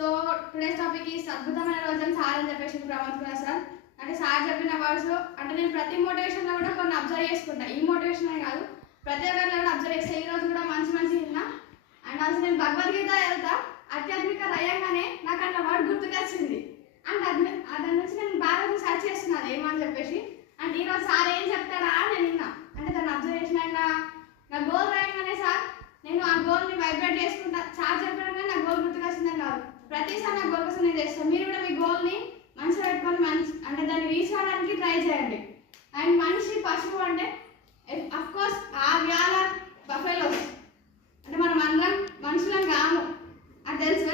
So today's topic ఈ అద్భుతమైన రోజు అని సార్ అని చెప్పేసి ప్రమోద్ కుమార్ సార్. అంటే సార్ చెప్పిన వర్డ్స్ అంటే నేను ప్రతి మోటివేషన్లో కూడా కొన్ని అబ్జర్వ్ చేసుకుంటా. ఈ మోటివేషన్ అనే కాదు, ప్రతి ఒక్కరిలో కూడా అబ్జర్వ్ చేస్తే ఈ రోజు కూడా మంచి మంచి విన్నా. అండ్ అసలు నేను భగవద్గీత వెళ్తా ఆధ్యాత్మిక రయంగానే నాకు అట్లా వర్డ్ గుర్తుకొచ్చింది. అండ్ దాని నుంచి నేను బాగా సర్చ్ చేస్తున్నాను ఏమని చెప్పేసి. అండ్ ఈరోజు సార్ ఏం చెప్తారా నేను విన్నా. అంటే దాన్ని అబ్జర్వ్ చేసిన నా గోల్ రాయంగానే సార్ నేను ఆ గోల్ని వైబ్రేట్ చేసుకుంటా. సార్ చెప్పడంగానే నా గోల్ గుర్తుకొచ్చిందని కాదు, ప్రతిసారి నా గోల్ కోసం నేను చేస్తాను. మీరు కూడా మీ గోల్ని మంచిగా పెట్టుకొని మంచి అంటే దాన్ని రీచ్ అవ్వడానికి ట్రై చేయండి. అండ్ మనిషి పశువు అంటే అఫ్కోర్స్ ఆ వ్యాల బఫెలోస్ అంటే మనం అందరం మనుషులం కాము అది తెలుసు.